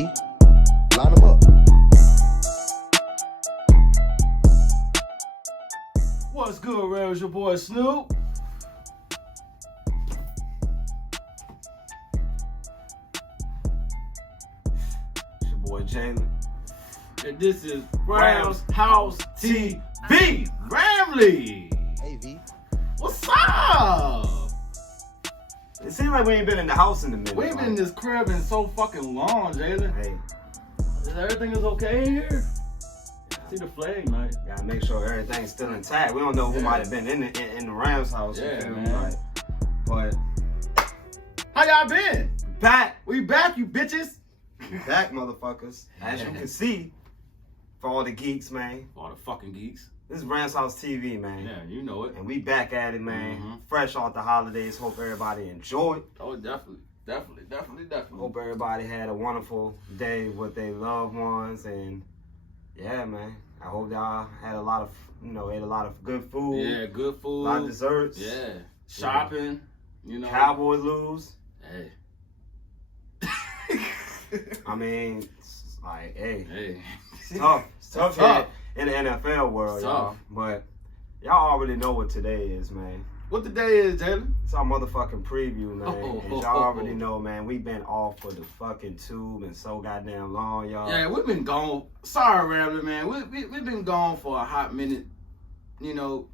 V, line them up. What's good, Ram? It's your boy Snoop. It's your boy Jalen. And this is Ramshousetv. Ramley. Hey V. What's up? It seems like we ain't been in the house in a minute. We ain't been in this crib in so fucking long, Jalen. Hey, Everything is okay in here? See the flag, man. gotta make sure everything's still intact. We don't know who might have been in the Rams house. Yeah, you feel me? man. But How y'all been? back, We back, you bitches. back, motherfuckers. As you can see, for all the geeks, man. All the fucking geeks. This is Ramshousetv, man. Yeah, you know it. And we back at it, man. Mhm. Fresh off the holidays. Hope everybody enjoyed. Oh, definitely. Hope everybody had a wonderful day with their loved ones, and yeah, man. I hope y'all had a lot of, ate a lot of good food. Yeah, good A food. lot of desserts. Yeah, shopping. You know. Cowboys lose. Hey. I mean, it's like, hey, Hey. it's tough. It's tough tough. here in the NFL world, It's y'all. tough. But y'all already know what today is, man. What the day is, Jalen? It's our motherfucking preview, man. Oh, As y'all already know, man, we've been off for the fucking tube and so goddamn long, y'all. Yeah, we've been gone. Sorry, Ramblin', man. We've been gone for a hot minute. You know,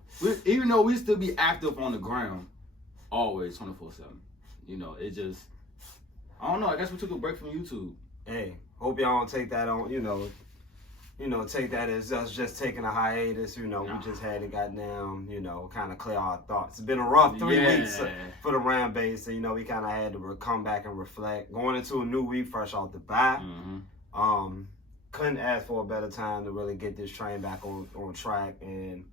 even though we still be active on the ground, always 24/7. You know, it just, I don't know. I guess we took a break from YouTube. Hey, hope y'all don't take that on, take that as us just taking a hiatus. Nah. We just had to goddamn, kind of clear our thoughts. It's been a rough 3 weeks for the Ram base, so, we kind of had to come back and reflect. Going into a new week, fresh off the bat. Mm-hmm. Couldn't ask for a better time to really get this train back on track and,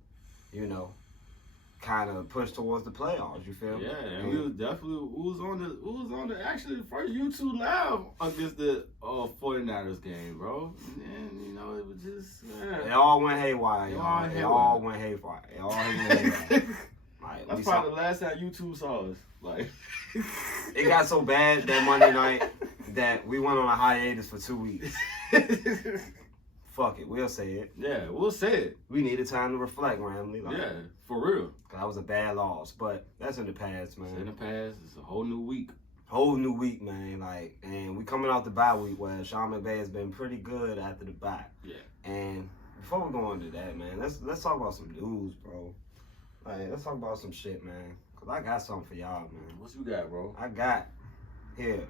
kind of push towards the playoffs. You feel me? Yeah, and we was on the actually the first YouTube live against the 49ers game, bro. And it was just It all went haywire, It y'all. all It haywire. all went haywire. It all went haywire. Like, That's we probably saw- the last time YouTube saw us. Like, It got so bad that Monday night that we went on a hiatus for 2 weeks. Fuck it, we'll say it. yeah, we'll say it. We needed time to reflect, Ramley. Yeah, for real. Cause that was a bad loss, but that's in the past, man. It's in the past. It's a whole new week. Whole new week, man. And we coming off the bye week where Sean McVay has been pretty good after the bye. Yeah. And before we go into that, man, let's talk about some news, bro. Like, let's talk about some shit, man. Cause I got something for y'all, man. What you got, bro? I got here.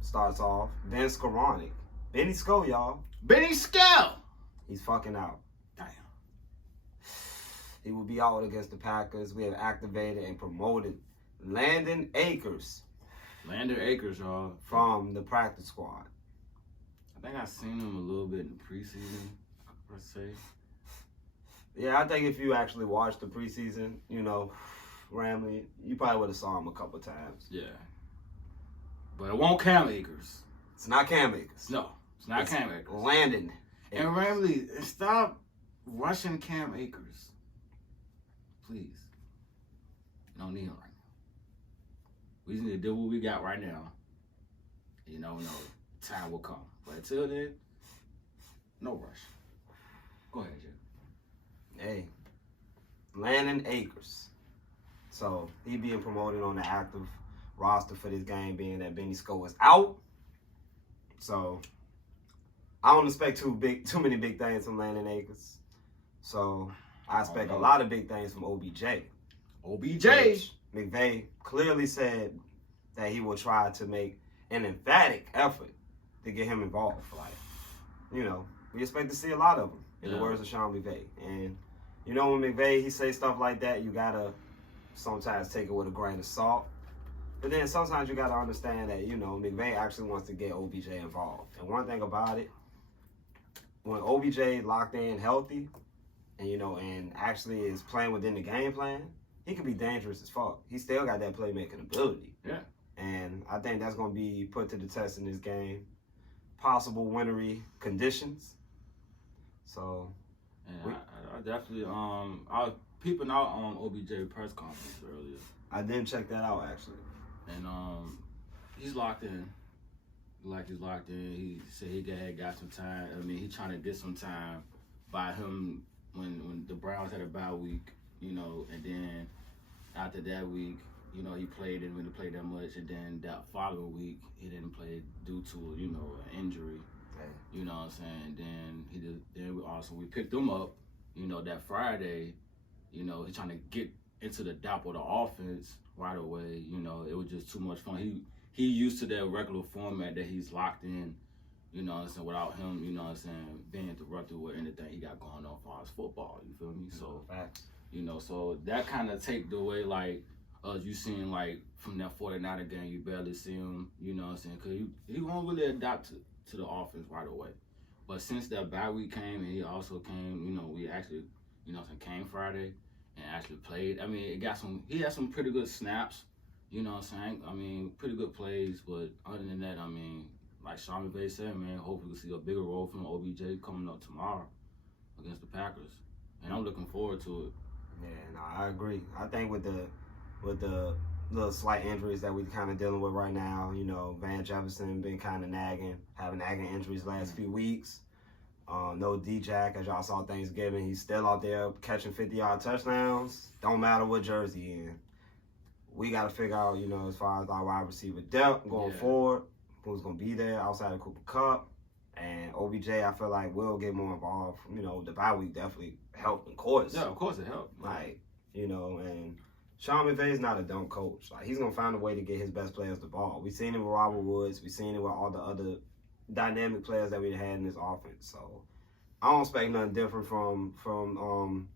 Starts off Ben Skoranek. Benny Sko, y'all. Benny Scout. He's fucking out. Damn. He will be out against the Packers. We have activated and promoted Landon Akers Lander Acres, y'all. from the practice squad. I think I seen him a little bit in the preseason, per se. Yeah, I think if you actually watched the preseason, Ramley, you probably would have saw him a couple times. Yeah. But it won't Cam Akers. It's not Cam Akers. No, it's not It's Cam Akers. Landon. And Ramley, stop rushing Cam Akers. Please. You don't need him right now. We just need to do what we got right now. No, time will come. But until then, no rush. Go ahead, Jay. Hey, Landon Akers. So he being promoted on the active roster for this game, being that Benny Sko is out. So I don't expect too many big things from Landon Akers. So I expect a lot of big things from OBJ. OBJ. Which McVay clearly said that he will try to make an emphatic effort to get him involved. We expect to see a lot of them, in the words of Sean McVay. And when McVay, he say stuff like that, you gotta sometimes take it with a grain of salt. But then sometimes you gotta understand that, McVay actually wants to get OBJ involved. And one thing about it, when OBJ locked in healthy and, and actually is playing within the game plan, he can be dangerous as fuck. He still got that playmaking ability. Yeah. And I think that's going to be put to the test in this game. Possible wintry conditions. So, Yeah, I definitely, I was peeping out on OBJ press conference earlier. I didn't check that out, actually. And he's locked in. like he's locked in. He said he got some time. I mean, he's trying to get some time by him when the Browns had a bye week, you know, and then after that week, you know, he didn't really play that much, and then that following week he didn't play due to, you know, an injury. You know what I'm saying? Then we picked him up, you know, that Friday. You know, he's trying to get into the depth of the offense right away. You know, it was just too much fun. He used to that regular format that he's locked in, you know what I'm saying, without him, you know what I'm saying, being interrupted with anything he got going on as far as football, you feel me? So, you know, so that kind of take the way, like, you seen, like, from that 49er game, you barely see him, you know what I'm saying, because he won't really adapt to the offense right away. But since that bye week came, and he also came, you know, we actually, you know, came Friday and actually played. I mean, he had some pretty good snaps, you know what I'm saying? I mean, pretty good plays, but other than that, I mean, like Sean McVay said, man, hopefully we'll see a bigger role from OBJ coming up tomorrow against the Packers. And I'm looking forward to it. Yeah, no, I agree. I think with the little slight injuries that we're kind of dealing with right now, you know, Van Jefferson been kind of having nagging injuries last few weeks. No D-Jack, as y'all saw Thanksgiving. He's still out there catching 50-yard touchdowns. Don't matter what jersey he in. We got to figure out, you know, as far as our wide receiver depth going forward, who's going to be there outside of Cooper Kupp. And OBJ, I feel like, will get more involved. You know, the bye week definitely helped, of course. Yeah, of course it helped. Like, you know, and Sean McVay is not a dumb coach. Like, he's going to find a way to get his best players the ball. We've seen it with Robert Woods. We've seen it with all the other dynamic players that we had in this offense. So I don't expect nothing different from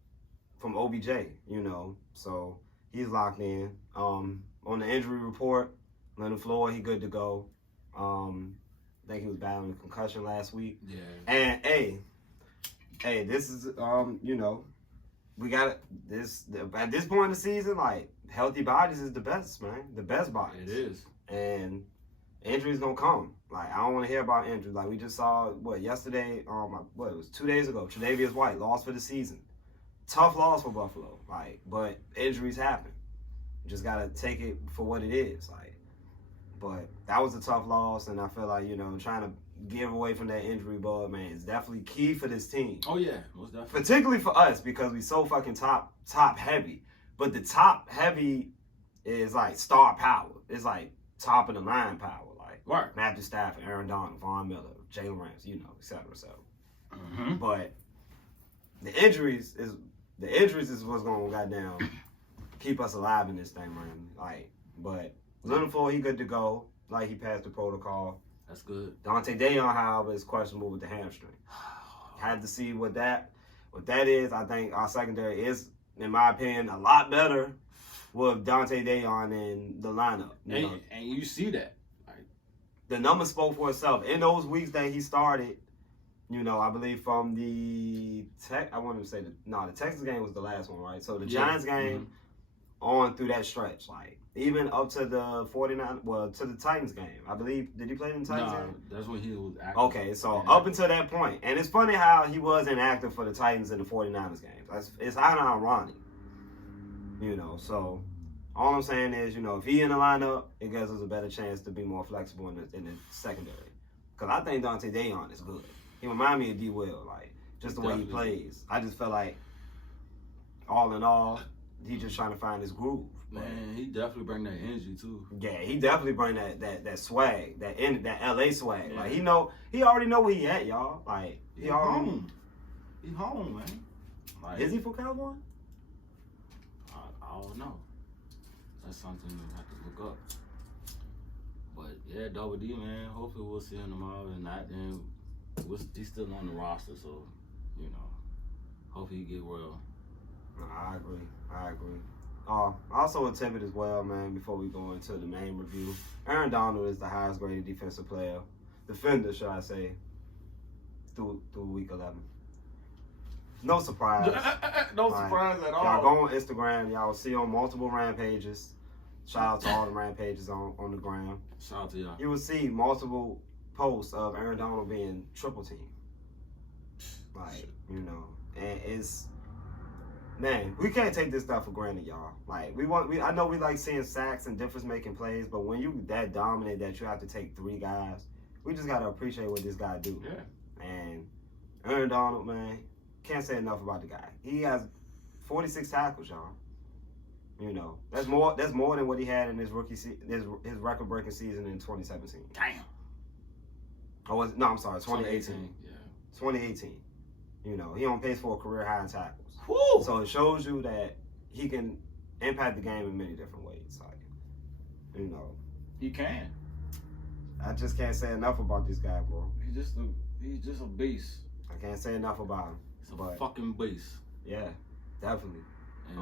OBJ, you know. So he's locked in. On the injury report, Leonard Floyd, he good to go. I think he was battling a concussion last week. Yeah. And hey, this is you know, we got this at this point in the season. Like, healthy bodies is the best, man. The best bodies. It is. And injuries gonna come. Like, I don't want to hear about injuries. Like, we just saw yesterday. It was 2 days ago. Tre'Davious White lost for the season. Tough loss for Buffalo. Like, but injuries happen. You just gotta take it for what it is. Like, but that was a tough loss, and I feel like, you know, trying to give away from that injury bug, man, is definitely key for this team. Oh yeah, most definitely. Particularly for us, because we so fucking top heavy. But the top heavy is like star power. It's like top of the line power. Right. Matthew Stafford, Aaron Donald, Von Miller, Jalen Ramsey, you know, et cetera, et cetera. Mm-hmm. But the injuries is what's gonna goddamn keep us alive in this thing, man. Like, but Leonard Floyd, he good to go. Like, he passed the protocol. That's good. Dante Dayon, however, is questionable with the hamstring. Had to see what that is. I think our secondary is, in my opinion, a lot better with Dante Dayon in the lineup. And you see that. The numbers spoke for itself. In those weeks that he started, you know, I believe from the the Texas game was the last one, right? So the Giants game on through that stretch, like, even up to the to the Titans game. I believe, did he play in the Titans game? That's when he was active. Okay, so up until that point. And it's funny how he was inactive for the Titans and the 49ers games. It's kind of ironic, you know, so all I'm saying is, you know, if he in the lineup, it gives us a better chance to be more flexible in the secondary. Because I think Dante Dayon is good. He remind me of D. Will, like, just the way he plays. I just felt like, all in all, he's just trying to find his groove. Man, he definitely bring that energy too. Yeah, he definitely bring that swag, that LA swag. Yeah. Like, he already know where he at, y'all. Like, he home. He home, man. Like, is he for Cowboy? I don't know. That's something you have to look up. But yeah, Double D, man. Hopefully we'll see him tomorrow. If not, then he's still on the roster, so, you know, hopefully he get well. I agree. Also a tidbit as well, man, before we go into the main review. Aaron Donald is the highest graded defender, should I say, through week 11. No surprise. No surprise at all. Y'all go on Instagram, y'all will see on multiple rampages. Shout out to all the rampages on the gram. Shout out to y'all. You will see multiple posts of Aaron Donald being triple teamed. Like, you know, and it's, man, we can't take this stuff for granted, y'all. Like, I know we like seeing sacks and difference making plays, but when you that dominant that you have to take 3 guys we just gotta appreciate what this guy do. Yeah. And Aaron Donald, man, can't say enough about the guy. He has 46 tackles, y'all. You know, that's more than what he had in his his record-breaking season in 2017. Damn. I'm sorry, 2018. Yeah. 2018. You know, he on pace for a career high in tackles. Woo! So it shows you that he can impact the game in many different ways. Like, you know, He can. I just can't say enough about this guy, bro. He's just a beast. I can't say enough about him. He's a But fucking beast. yeah, definitely. And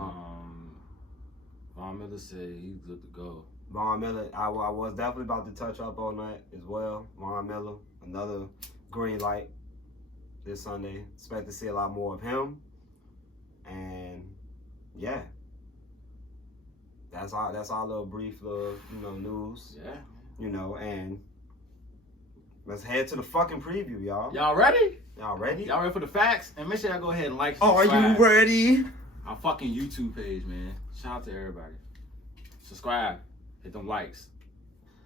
Von Miller said he's good to go. Von Miller, I was definitely about to touch up on that as well. Von Miller, another green light this Sunday. Expect to see a lot more of him. And yeah, that's our little brief news. Yeah. And let's head to the fucking preview, y'all. Y'all ready? Y'all ready? Y'all ready for the facts? And make sure y'all go ahead and like. Are subscribe. you ready? Our fucking YouTube page, man. Shout out to everybody. Subscribe. Hit them likes.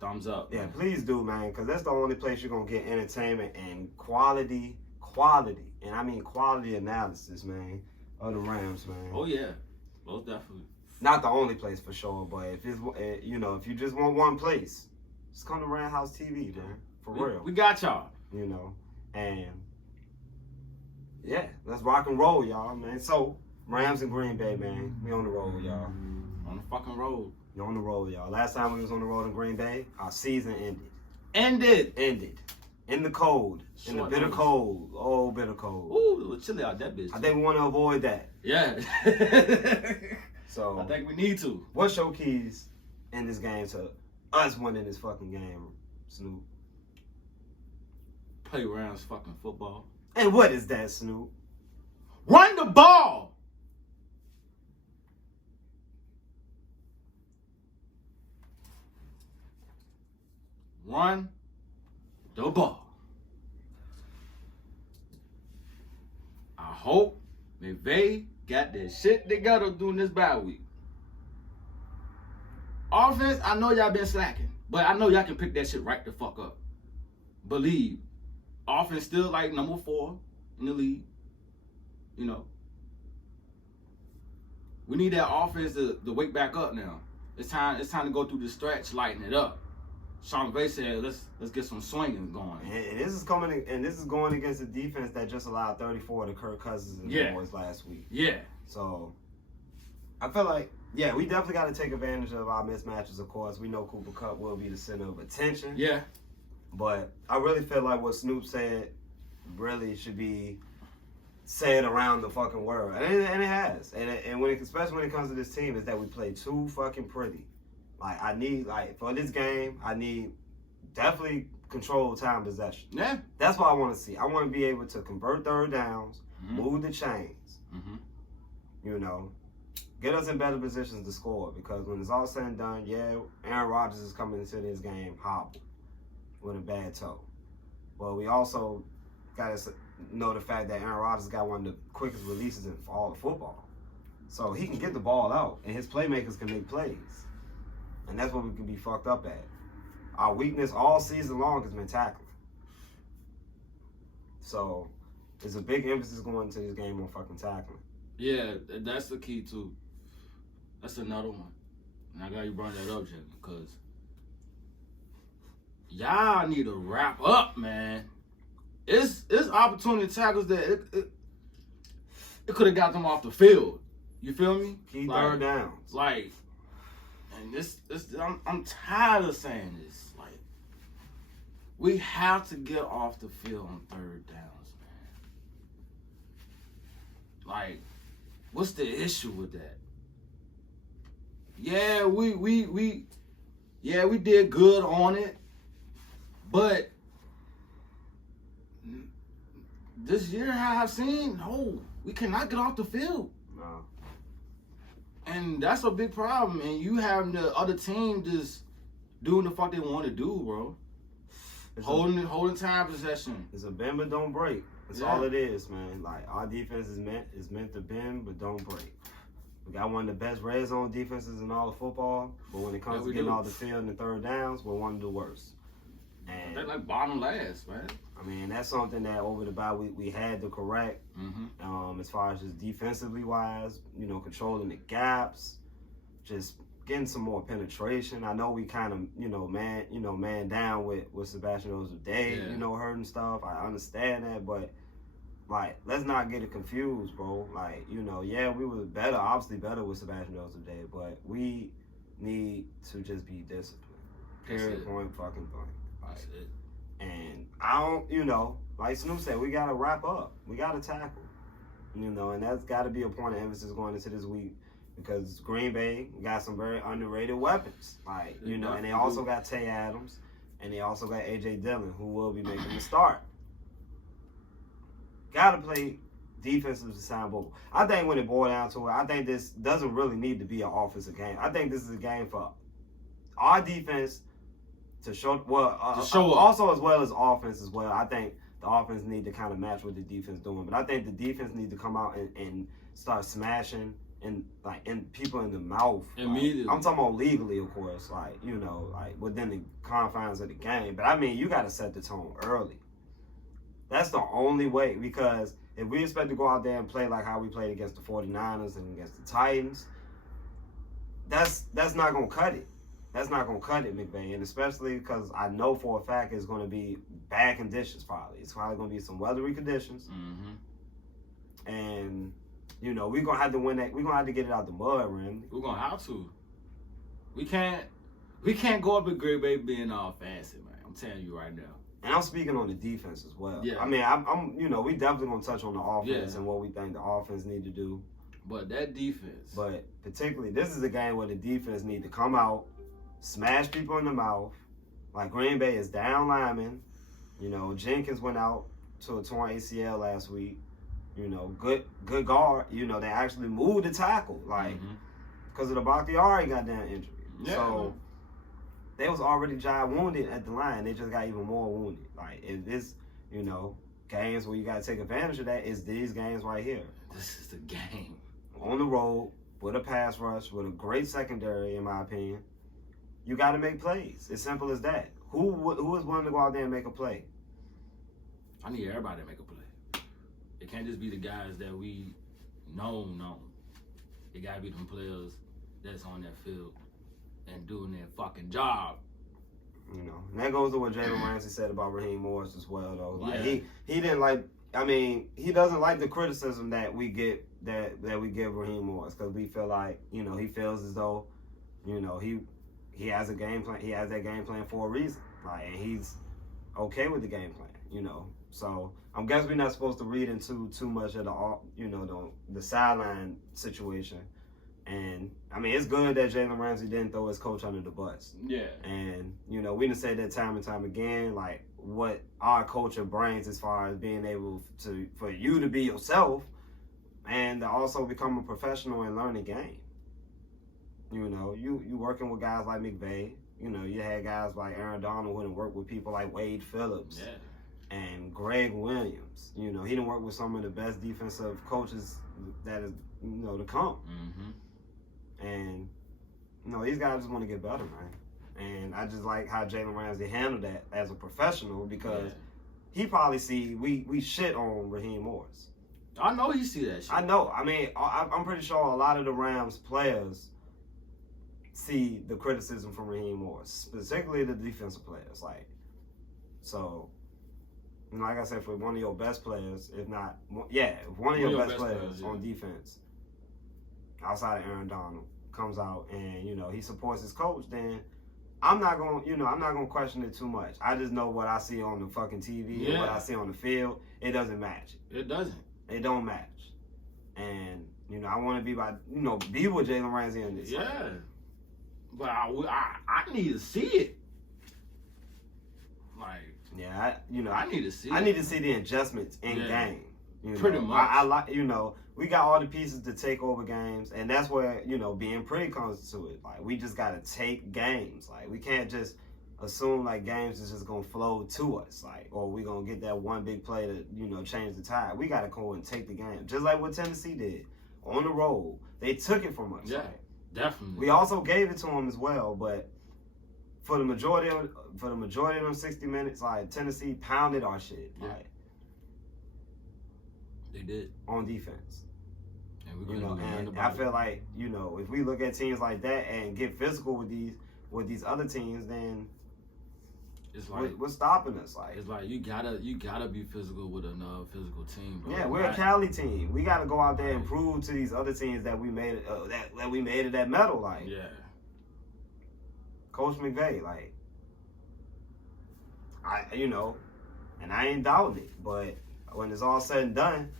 Thumbs up. Yeah, man. please do, man, because that's the only place you're gonna get entertainment and quality, and I mean quality analysis, man, of the Rams, man. Oh yeah, most definitely. Not the only place for sure, but if you just want one place, just come to Ramhouse TV, man, for real. We got y'all. And yeah, let's rock and roll, y'all, man. So Rams and Green Bay, man, we on the road, y'all. On the fucking road. We on the road, y'all. Last time we was on the road in Green Bay, our season Ended. In the cold. In the Short bitter notice. cold. Oh, bitter cold. Ooh, it was chilly out that bitch. I think we want to avoid that. Yeah. So I think we need to. what's your keys in this game to us winning this fucking game, Snoop? Play Rams fucking football. And what is that, Snoop? Run the ball. Run the ball. I hope McVay got that shit together during this bye week. Offense, I know y'all been slacking, but I know y'all can pick that shit right the fuck up. Believe. Offense still like number 4 in the league. We need that offense to wake back up now. It's time to go through the stretch, lighten it up. Sean McVay said, let's get some swinging going. And this is going against a defense that just allowed 34 to Kirk Cousins and the boys last week. Yeah. So I feel like, yeah, we definitely got to take advantage of our mismatches, of course. We know Cooper Kupp will be the center of attention. Yeah. But I really feel like what Snoop said really should be said around the fucking world. And it has. And especially when it comes to this team, is that we play too fucking pretty. For this game, I need definitely controlled time possession. Yeah. That's what I want to see. I want to be able to convert third downs, move the chains, get us in better positions to score. Because when it's all said and done, yeah, Aaron Rodgers is coming into this game hobbled with a bad toe. But we also got to know the fact that Aaron Rodgers got one of the quickest releases in all of football. So he can get the ball out, and his playmakers can make plays. And that's what we can be fucked up at. Our weakness all season long has been tackling. So there's a big emphasis going into this game on fucking tackling. Yeah, that's the key too. That's another one. And I got you brought that up, Jimmy, because y'all need to wrap up, man. It's opportunity tackles that it could have got them off the field. You feel me? Key third downs. And I'm tired of saying this. Like, we have to get off the field on third downs, man. Like, what's the issue with that? Yeah, we did good on it, but this year I've seen, no, we cannot get off the field. No. And that's a big problem. And you having the other team just doing the fuck they want to do, bro. Holding time possession. It's a bend but don't break. That's all it is, man. Like, our defense is meant to bend but don't break. We got one of the best red zone defenses in all of football, but when it comes to getting off the field in the third downs, we're one of the worst. And they're like bottom last, man. I mean, that's something that over the bye we had to correct. As far as just defensively wise, controlling the gaps, just getting some more penetration. I know we kind of, man down with Sebastian Ramshousetv, hurting stuff. I understand that, but like, let's not get it confused, bro. Like, we were obviously better with Sebastian Ramshousetv, but we need to just be disciplined. Period. Point fucking blank. That's it. And I don't, like Snoop said, we got to wrap up. We got to tackle. And that's got to be a point of emphasis going into this week because Green Bay got some very underrated weapons. Like, and they also got Tay Adams and they also got A.J. Dillon, who will be making the start. Got to play defensive to sound ball. I think when it boils down to it, I think this doesn't really need to be an offensive game. I think this is a game for our defense to show also as well as offense as well. I think the offense need to kind of match what the defense doing, but I think the defense need to come out and start smashing and people in the mouth immediately. Like, I'm talking about legally, of course, like within the confines of the game. But I mean, you got to set the tone early. That's the only way, because if we expect to go out there and play like how we played against the 49ers and against the Titans, that's not gonna cut it. That's not going to cut it, McVay, and especially because I know for a fact it's going to be bad conditions probably. It's probably going to be some weathery conditions. And, we're going to have to win that. We're going to have to get it out the mud, Randy. We're going to have to. We can't go up with Green Bay being all fancy, man. I'm telling you right now. And I'm speaking on the defense as well. Yeah. I mean, we definitely going to touch on the offense and what we think the offense need to do. But that defense. But particularly, this is a game where the defense need to come out, smash people in the mouth. Like Green Bay is down linemen. Jenkins went out to a torn ACL last week. Good guard. They actually moved the tackle, because of the Bakhtiari goddamn injury. Yeah. So they was already wounded at the line. They just got even more wounded. Like, if this, games where you got to take advantage of that, is these games right here. This is the game. On the road, with a pass rush, with a great secondary, in my opinion. You got to make plays. It's simple as that. Who is willing to go out there and make a play? I need everybody to make a play. It can't just be the guys that we know. It got to be them players that's on that field and doing their fucking job. And that goes to what Jalen Ramsey said about Raheem Morris as well, though. Like, yeah. He didn't like. I mean, he doesn't like the criticism that we get that we give Raheem Morris, because we feel like he feels as though he has a game plan. He has that game plan for a reason, and he's okay with the game plan. So I'm guessing we're not supposed to read into too much of the sideline situation. And I mean, it's good that Jalen Ramsey didn't throw his coach under the bus. Yeah. And we done said that time and time again, like what our culture brings as far as being able for you to be yourself and to also become a professional and learn the game. You working with guys like McVay. You had guys like Aaron Donald who didn't work with people like Wade Phillips and Greg Williams. He didn't work with some of the best defensive coaches that is to come. And these guys just want to get better, man. And I just like how Jalen Ramsey handled that as a professional, because he probably see we shit on Raheem Morris. I know he see that shit. I know. I mean, I'm pretty sure a lot of the Rams players see the criticism from Raheem Morris, particularly the defensive players. So, like I said, for one of your best players, if not, one of your best players on defense, outside of Aaron Donald, comes out and he supports his coach, then I'm not gonna question it too much. I just know what I see on the fucking TV and what I see on the field. It doesn't match. It doesn't. It don't match. And I want to be be with Jalen Ramsey in this. Yeah. But I need to see it. I need to see. I need to see the adjustments in game. Pretty much. I like we got all the pieces to take over games, and that's where being pretty comes to it. Like, we just gotta take games. Like, we can't just assume like games is just gonna flow to us. Or we gonna get that one big play to change the tide. We gotta go and take the game, just like what Tennessee did on the road. They took it from us. Yeah, definitely. We also gave it to them as well, but for the majority of them 60 minutes, like Tennessee pounded our shit, Yeah. like They did. on defense. And we You couldn't know, do nothing and about I feel like, you know, if we look at teams like that and get physical with these other teams, then it's like what's stopping us? Like, it's like you gotta be physical with another physical team, bro. yeah, we're a Cali team. We got to go out there and prove to these other teams that we made it, that we made it that medal. Like, Yeah. Coach McVay, like, you know, and I ain't doubting it, but when it's all said and done,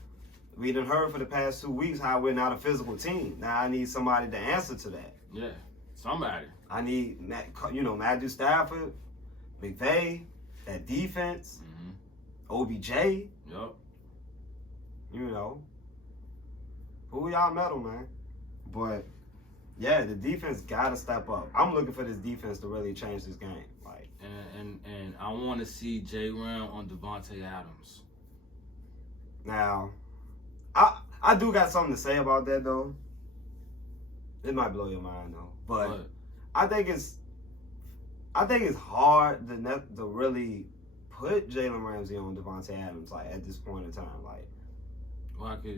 we done heard for the past 2 weeks how we're not a physical team. Now I need somebody to answer to that. Yeah. Somebody. I need, Matthew Stafford, McVay, that defense, OBJ, Yup. you know. Who y'all medal, man? But, yeah, the defense got to step up. I'm looking for this defense to really change this game. Like, And I want to see J. Ram on Devontae Adams. now, I do got something to say about that, though. It might blow your mind, though. But I think it's hard to really put Jalen Ramsey on Devontae Adams, like, at this point in time. Like, why could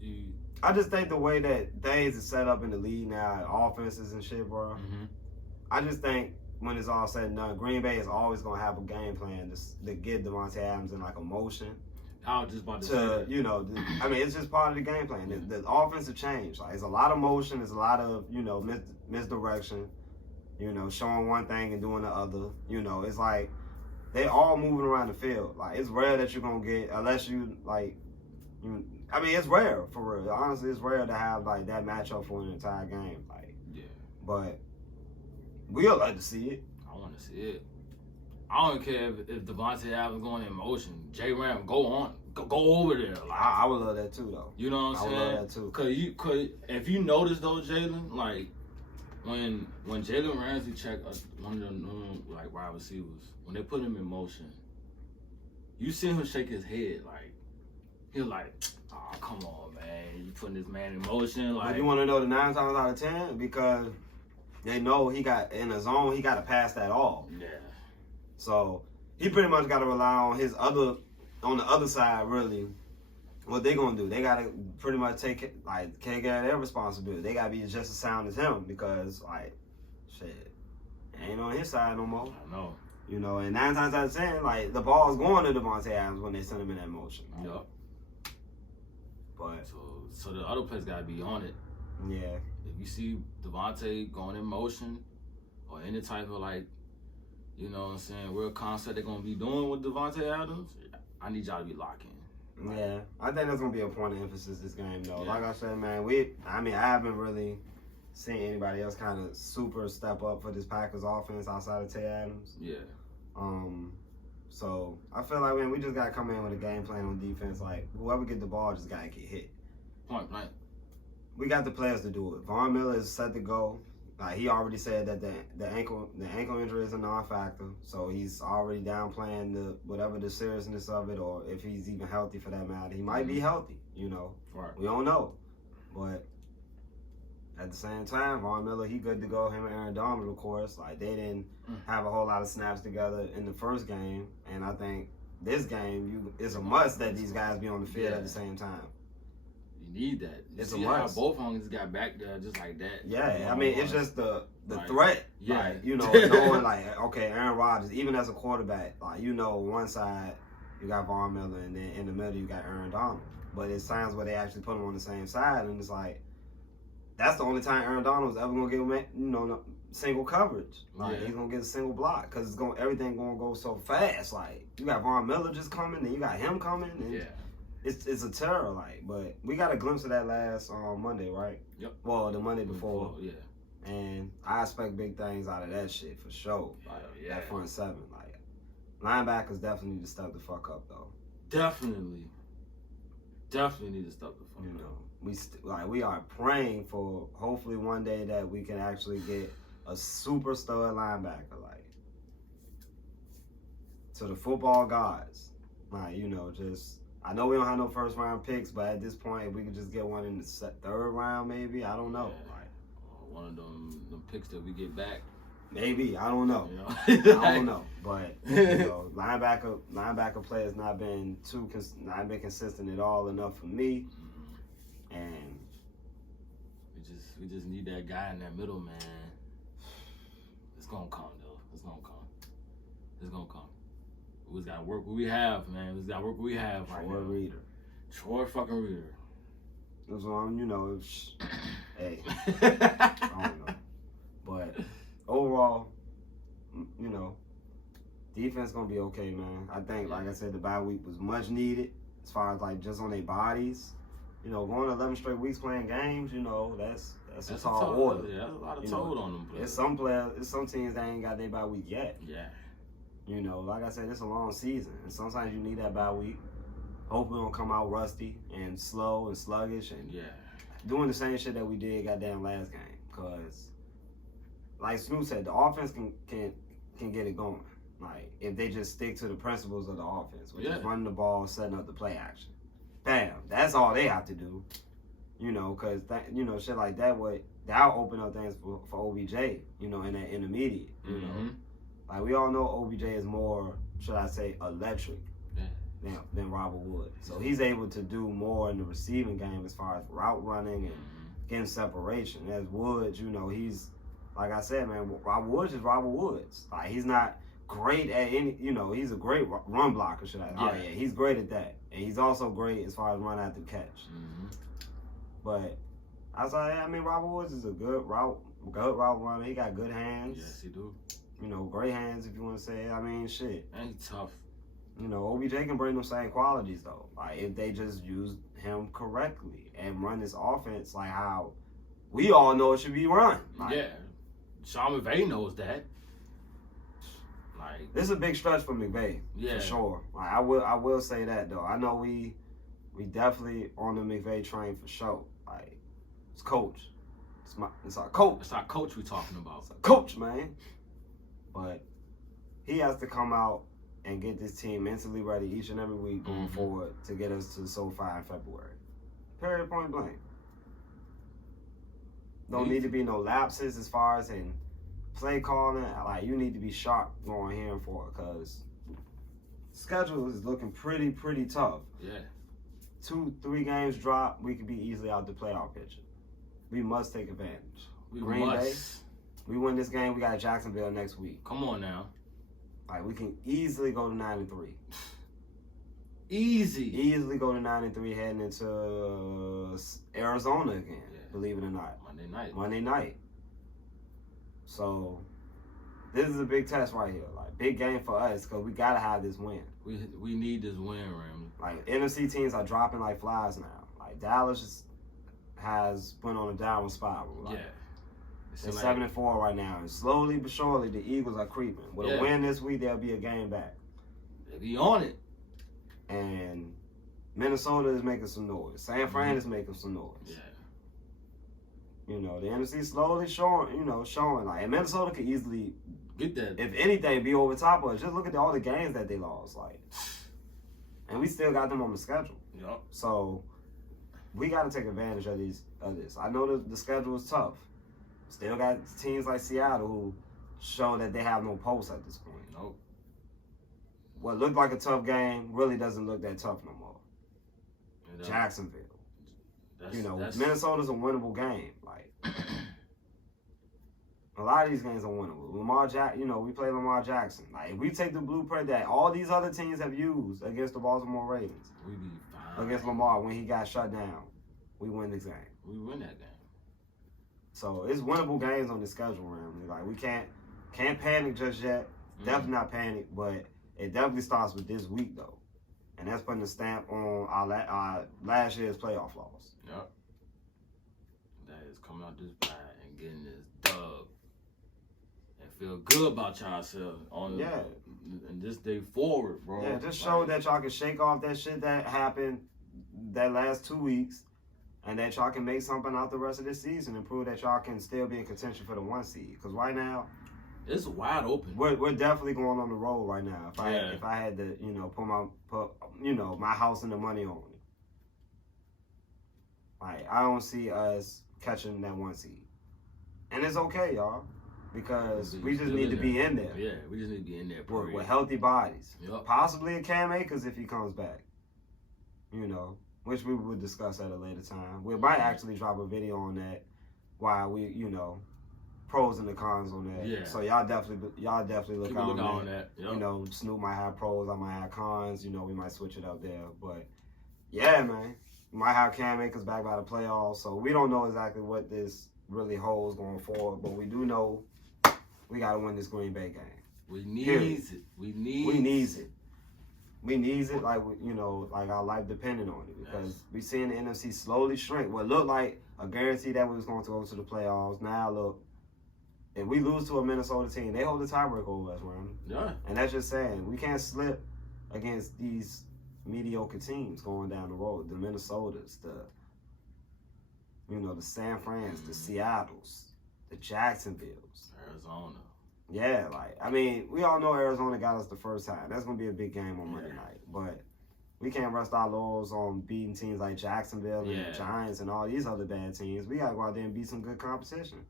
you I just think the way that things is set up in the league now, offenses and shit, bro. I just think when it's all said and done, Green Bay is always gonna have a game plan to get Devontae Adams in like a motion. I was just about to say, You know, I mean, it's just part of the game plan. The offensive change, like, it's a lot of motion, it's a lot of, you know, misdirection. You know, showing one thing and doing the other. You know, it's like they all moving around the field. Like, it's rare that you're gonna get, unless you like, I mean, it's rare for real. Honestly, it's rare to have like that matchup for an entire game. Like, yeah, but we'll like to see it. I want to see it. I don't care if Devontae Adams going in motion. J. Ram, go over there. Like, I would love that too, though. You know what I'm saying? I would love that too. Cause if you notice though, Jalen, like when Jalen Ramsey checked one of them like wide receivers, when they put him in motion, you see him shake his head like he's like, oh come on man, you putting this man in motion. Like, But you want to know the 9 times out of 10 because they know he got in the zone, he got to pass that off. Yeah. So he pretty much got to rely on on the other side, really. What they gonna do? They gotta pretty much take care of their responsibility. They gotta be just as sound as him because, like, shit, ain't on his side no more. I know. You know, and 9 times out of 10, like, the ball's going to Devontae Adams when they send him in that motion. Yup. But So the other players gotta be on it. yeah, If you see Devontae going in motion or any type of like, you know what I'm saying, real concept they're gonna be doing with Devontae Adams, I need y'all to be locking. yeah, I think that's gonna be a point of emphasis this game, though. Yeah. Like I said, man, I haven't really seen anybody else kind of super step up for this Packers offense outside of Tay Adams. Yeah. So I feel like, man, we just gotta come in with a game plan on defense. Like, whoever get the ball just gotta get hit. Point blank. We got the players to do it. Von Miller is set to go. Like, he already said that the ankle injury is a non-factor, so he's already downplaying whatever the seriousness of it, or if he's even healthy for that matter. He might be healthy, you know. Right. We don't know, but at the same time, Von Miller, he good to go. Him and Aaron Donald, of course, like, they didn't have a whole lot of snaps together in the first game, and I think this game it's a must that these guys be on the field at the same time. You need that. You It's see a how must. both homies got back there just like that. Yeah, I mean, it's just the Like, threat. yeah. Like, you know, knowing, like, okay, Aaron Rodgers, even as a quarterback, like, you know, one side you got Von Miller, and then in the middle you got Aaron Donald. But it's times where they actually put them on the same side, and it's like, that's the only time Aaron Donald was ever going to get, you know, single coverage. Like, he's going to get a single block because everything going to go so fast. Like, you got Von Miller just coming, and you got him coming, and Yeah. It's a terror, like, but we got a glimpse of that last Monday, right? Yep. Well, the Monday before. Yeah. And I expect big things out of that shit for sure. Like, Yeah. that front seven. Like, linebackers definitely need to step the fuck up, though. Definitely need to stop the fuck You up. know, we are praying for hopefully one day that we can actually get a super stud linebacker, like, to the football gods. Like, you know, just, I know we don't have no first round picks, but at this point, if we could just get one in the third round, maybe, I don't know. Yeah. Like, One of them picks that we get back Maybe, I don't know. You know? I don't know, but you know, linebacker play has not been consistent at all enough for me, and we just need that guy in that middle, man. It's gonna come though. It's gonna come. We just gotta work what we have, man. We just gotta work what we have right now. Troy fucking Reader. That's what you know. Hey, I don't know, but overall, you know, defense gonna be okay, man. I think, like I said, the bye week was much needed as far as like just on their bodies. You know, going 11 straight weeks playing games, you know, that's a tall order. Yeah, that's a lot of toll on them players. It's some teams that ain't got their bye week yet. Yeah. You know, like I said, it's a long season, and sometimes you need that bye week. Hope we don't come out rusty and slow and sluggish and doing the same shit that we did goddamn last game. Cause, like Snoop said, the offense can get it going. Like if they just stick to the principles of the offense, which is running the ball, setting up the play action. Bam, that's all they have to do. You know, cause shit like that'll open up things for OBJ. You know, in that intermediate. You know, like we all know OBJ is more, should I say, electric than Robert Woods. So he's able to do more in the receiving game as far as route running and getting separation. As Woods, you know, he's, like I said, man, Robert Woods is Robert Woods. Like, he's not great at any, you know, he's a great run blocker, should I say. Oh, yeah, he's great at that. And he's also great as far as run after catch. But outside of that, I mean, Robert Woods is a good route runner. He got good hands. Yes, he do. You know, great hands, if you want to say it. I mean, shit. And he's tough. You know, OBJ can bring those same qualities, though. Like, if they just use him correctly and run this offense like how we all know it should be run. Like, Sean McVay knows that. Like, this is a big stretch for McVay, for sure. Like, I will say that, though. I know we definitely on the McVay train for sure. Like, it's coach. It's our coach. It's our coach we're talking about. It's our coach, man. But he has to come out and get this team mentally ready each and every week going forward to get us to SoFi in February. Period, point blank. Don't need to be no lapses as far as in play calling. Like, you need to be sharp going here and forward because schedule is looking pretty tough. Yeah. 2-3 games drop, we could be easily out the playoff picture. We must take advantage. Green Bay, we win this game, we got Jacksonville next week. Come on now. Like, we can easily go to 9-3. Easily go to 9-3 heading into Arizona again, believe it or not. Monday night. So, this is a big test right here. Like, big game for us because we got to have this win. We need this win, Ram. Like, NFC teams are dropping like flies now. Like, Dallas has went on a downward spiral. Like, they're 7-4 right now, and slowly but surely the Eagles are creeping. With a win this week, there'll be a game back. They'll be on it. And Minnesota is making some noise. San Fran is making some noise. Yeah. You know, the NFC slowly showing like, and Minnesota could easily get that. If anything, be over top of us. Just look at all the games that they lost, like, and we still got them on the schedule. Yep. So we got to take advantage of this. I know the schedule is tough. Still got teams like Seattle who show that they have no pulse at this point. Nope. What looked like a tough game really doesn't look that tough no more. Jacksonville. Minnesota's a winnable game. Like, a lot of these games are winnable. We play Lamar Jackson. Like, if we take the blueprint that all these other teams have used against the Baltimore Ravens, we be fine. Against Lamar when he got shut down, we win this game. We win that game. So it's winnable games on the schedule, Ram. Like, we can't panic just yet. Definitely not panic, but it definitely starts with this week though, and that's putting a stamp on our last year's playoff loss. Yep. That is coming out this bye and getting this dub and feel good about yourself on and this day forward, bro. Yeah, just show that y'all can shake off that shit that happened that last 2 weeks. And that y'all can make something out the rest of this season and prove that y'all can still be in contention for the 1 seed. Because right now, it's wide open. We're definitely going on the road right now. If I had to, put my house and the money on it. Like, I don't see us catching that 1 seed. And it's okay, y'all. because we just need to be in there. Yeah, we just need to be in there. With healthy bodies. Yep. Possibly a Cam Akers if he comes back. You know, which we would discuss at a later time. We might actually drop a video on that while we, you know, pros and the cons on that. Yeah. So y'all definitely look Keep out on that. Yep. You know, Snoop might have pros, I might have cons. You know, we might switch it up there. But yeah, man, we might have Cam Akers back by the playoffs. So we don't know exactly what this really holds going forward, but we do know we got to win this Green Bay game. We need it. We need it. We needs it, like, you know, like our life depending on it, because we seeing the NFC slowly shrink. What looked like a guarantee that we was going to go to the playoffs. Now look, if we lose to a Minnesota team, they hold the tiebreaker over us, man. Yeah. And that's just saying we can't slip against these mediocre teams going down the road. The Minnesotas, the San Frans, the Seattles, the Jacksonvilles, Arizona. Yeah, like, I mean, we all know Arizona got us the first time. That's going to be a big game on Monday night. But we can't rest our laurels on beating teams like Jacksonville and the Giants and all these other bad teams. We got to go out there and beat some good competition.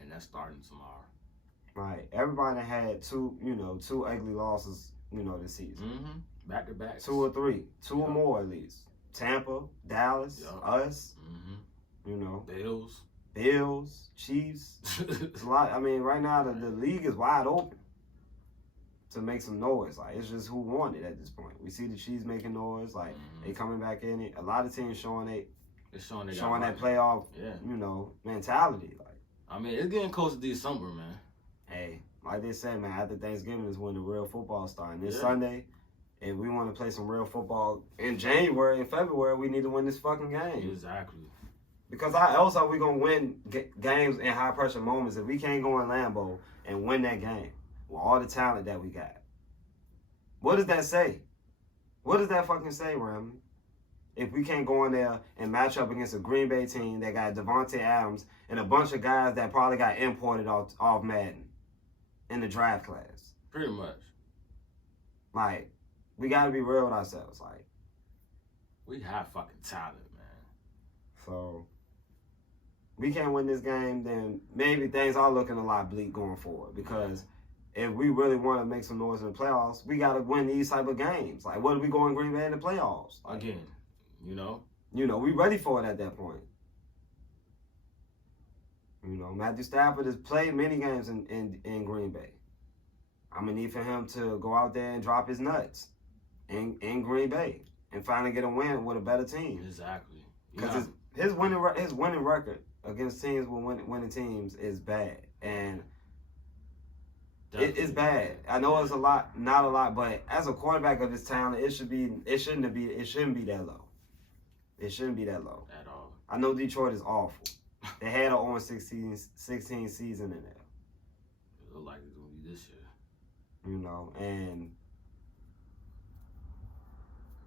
And that's starting tomorrow. Right. Everybody had two ugly losses, this season. Mm-hmm. Back to back. 2 or 3. 2 or more at least. Tampa, Dallas, us, Bills, Chiefs. It's a lot. I mean, right now the league is wide open to make some noise. Like, it's just who won it at this point. We see the Chiefs making noise. Like, they coming back in it. A lot of teams showing that playoff, mentality. Like, I mean, it's getting close to December, man. Hey, like they said, man, after Thanksgiving is when the real football starts. This Sunday, if we want to play some real football in January and February, we need to win this fucking game. Exactly. Because how else are we going to win games in high-pressure moments if we can't go in Lambeau and win that game with all the talent that we got? What does that say? What does that fucking say, Ram? If we can't go in there and match up against a Green Bay team that got Devontae Adams and a bunch of guys that probably got imported off Madden in the draft class. Pretty much. Like, we got to be real with ourselves. Like, we have fucking talent, man. So we can't win this game, then maybe things are looking a lot bleak going forward. Because if we really want to make some noise in the playoffs, we got to win these type of games. Like, what do we go in Green Bay in the playoffs? Like, again, we ready for it at that point. Matthew Stafford has played many games in Green Bay. I'm going to need for him to go out there and drop his nuts in Green Bay and finally get a win with a better team. Exactly. Because his winning record against teams with winning teams is bad. And it's bad. I know it's not a lot, but as a quarterback of his talent, it shouldn't be that low. It shouldn't be that low. At all. I know Detroit is awful. They had an 0-16 season in there. It look like it's going to be this year. And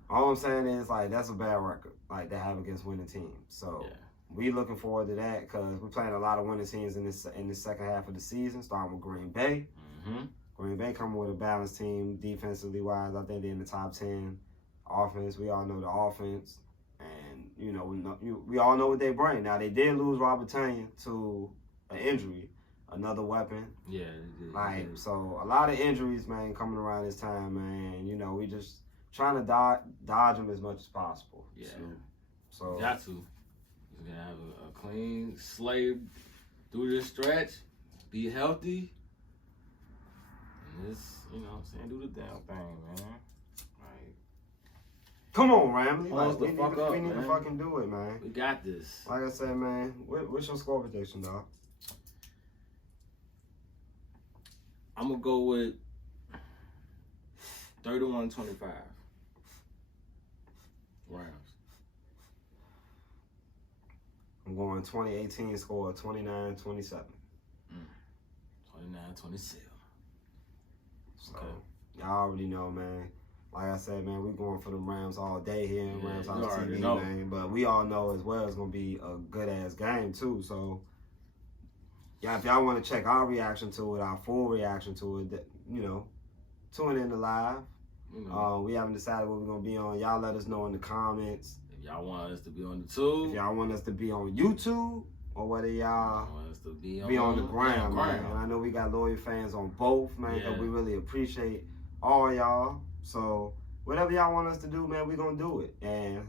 all I'm saying is, like, that's a bad record, like, to have against winning teams. So we looking forward to that because we're playing a lot of winning teams in this second half of the season, starting with Green Bay. Mm-hmm. Green Bay coming with a balanced team defensively wise. I think they're in the top 10. Offense, we all know the offense. And, we all know what they bring. Now, they did lose Robert Tonyan to an injury, another weapon. Yeah. So a lot of injuries, man, coming around this time, man. We just trying to dodge them as much as possible. Yeah. So got to. You're going to have a clean slate through this stretch, be healthy, and just, do the damn thing, man. Come on, Ramley. We need to fucking do it, man. We got this. Like I said, man, what's your score prediction, dog? I'm going to go with 31-25. Rams. I'm going 2018 score 29-27. 29-27. So, y'all already know, man. Like I said, man, we're going for the Rams all day here in Rams House TV, man. But we all know as well it's going to be a good-ass game, too. So, yeah, if y'all want to check our reaction to it, our full reaction to it, tune in to live. We haven't decided what we're going to be on. Y'all let us know in the comments. If y'all want us to be on the tube. If y'all want us to be on YouTube. or whether y'all Want us to be on the ground, man. ground. And I know we got loyal fans on both, man, because we really appreciate all y'all. So whatever y'all want us to do, man, we gonna do it. And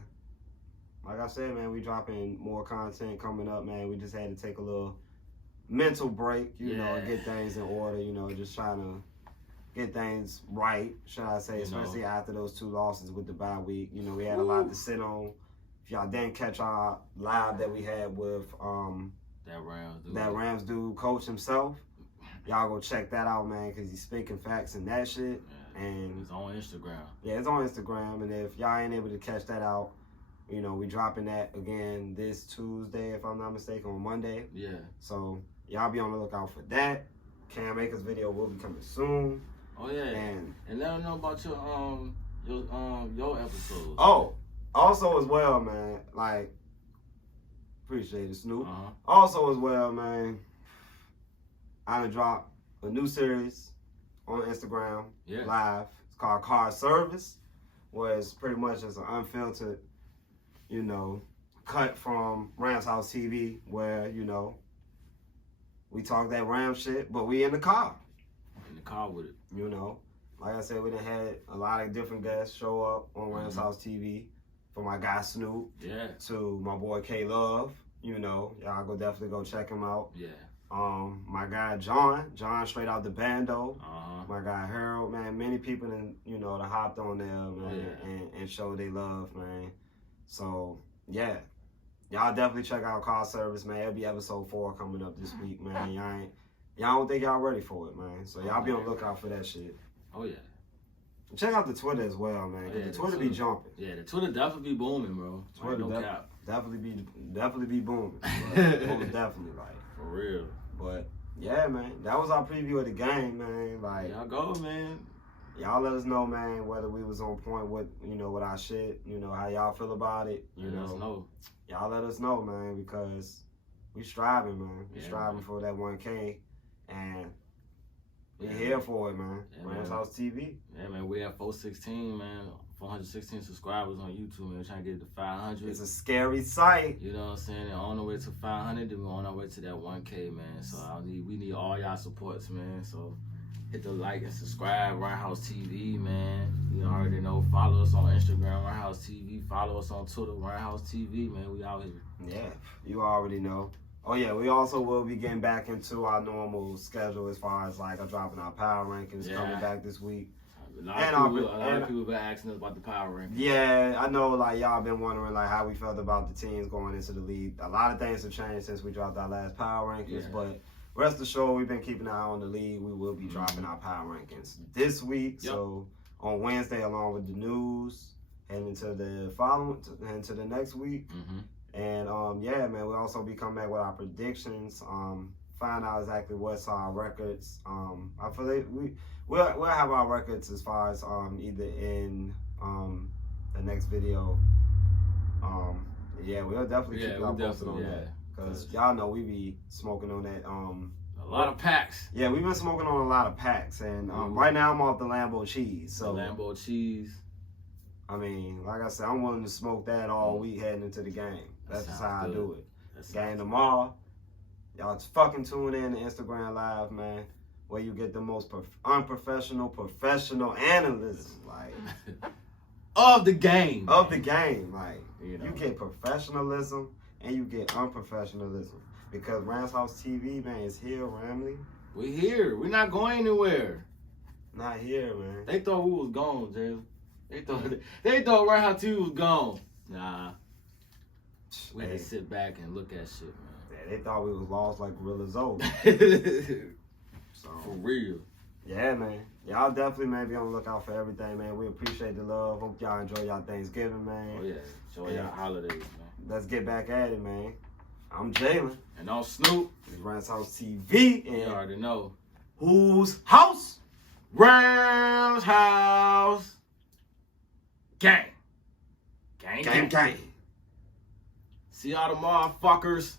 like I said, man, we dropping more content coming up, man. We just had to take a little mental break, you know, and get things in order, you know, just trying to get things right, should I say, especially after those 2 losses with the bye week. You know, we had a lot to sit on. If y'all didn't catch our live that we had with that Rams dude, coach himself, y'all go check that out, man, because he's speaking facts and that shit. Yeah, and it's on Instagram. Yeah, it's on Instagram. And if y'all ain't able to catch that out, you know, we dropping that again this Tuesday, if I'm not mistaken, on Monday. Yeah. So y'all be on the lookout for that. Cam Akers video will be coming soon. Oh yeah. And let them know about your episodes. Oh, also as well, man. Like, appreciate it, Snoop. Uh-huh. Also as well, man. I done dropped a new series on Instagram live. It's called Car Service, where it's pretty much just an unfiltered, you know, cut from Ramshousetv, where, you know, we talk that Ram shit, but we in the car. In the car with it. You know, like I said, we done had a lot of different guests show up on Ramshousetv, from my guy Snoop to my boy K Love. You know, y'all definitely go check him out. Yeah. My guy John straight out the bando. My guy Harold, man, many people you know, that hopped on there, man, and showed they love, man. So yeah, y'all definitely check out Car Service, man. It'll be episode 4 coming up this week, man. Y'all don't think y'all ready for it, man. So y'all be on the lookout for that shit. Oh yeah. And check out the Twitter as well, man. Cause the Twitter be jumping. Yeah, the Twitter definitely be booming, bro. Twitter definitely be booming. Most definitely, like, for real. But yeah, man, that was our preview of the game, man. Like, y'all go, man. Y'all let us know, man, whether we was on point with, you know, with our shit, you know, how y'all feel about it. You know. Y'all let us know, man, because we striving, man. We striving for that 1K, and we here for it, man. Ramshousetv. Yeah, man, we at 416, man. 416 subscribers on YouTube, man. We're trying to get to 500. It's a scary sight. You know what I'm saying? And on the way to 500, then we're on our way to that 1K, man. So we need all y'all supports, man. So hit the like and subscribe, Ramshousetv, man. You already know. Follow us on Instagram, Ramshousetv. Follow us on Twitter, Ramshousetv, man. We out here. Yeah, you already know. Oh yeah, we also will be getting back into our normal schedule as far as like dropping our power rankings coming back this week. A lot of people been asking us about the power rankings. Yeah, I know, like, y'all been wondering like how we felt about the teams going into the league. A lot of things have changed since we dropped our last power rankings, but rest assured, we've been keeping an eye on the league. We will be dropping our power rankings this week. So on Wednesday, along with the news, heading into the next week. And yeah, man, we'll also be coming back with our predictions. Find out exactly what's our records. I feel like we'll have our records as far as either in the next video. Yeah, we'll definitely keep y'all posted on that. Because y'all know we be smoking on that. A lot of packs. Yeah, we've been smoking on a lot of packs. And right now I'm off the Lambo cheese. So the Lambo cheese. I mean, like I said, I'm willing to smoke that all week heading into the game. That's just how I do it. Game tomorrow. Y'all fucking tune in to Instagram Live, man, where you get the most unprofessional, professional analysis, like, of the game. Of the game. Like, you get professionalism and you get unprofessionalism. Because Ramshousetv, man, is here, Ramley. We here. We're not going anywhere. Not here, man. They thought we was gone, Jay. They thought Ramshousetv was gone. Nah. We had to sit back and look at shit, man. They thought we was lost like Gorilla Zoe. So, for real. Yeah, man. Y'all definitely, man, be on the lookout for everything, man. We appreciate the love. Hope y'all enjoy y'all Thanksgiving, man. Oh, yeah. Enjoy y'all holidays, man. Let's get back at it, man. I'm Jalen. And I'm Snoop. This is Ramshousetv. And you already know. Whose house? Ram's house. Gang. Gang. See y'all tomorrow, fuckers.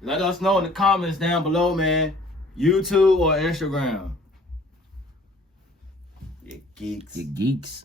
Let us know in the comments down below, man. YouTube or Instagram. You geeks. You geeks.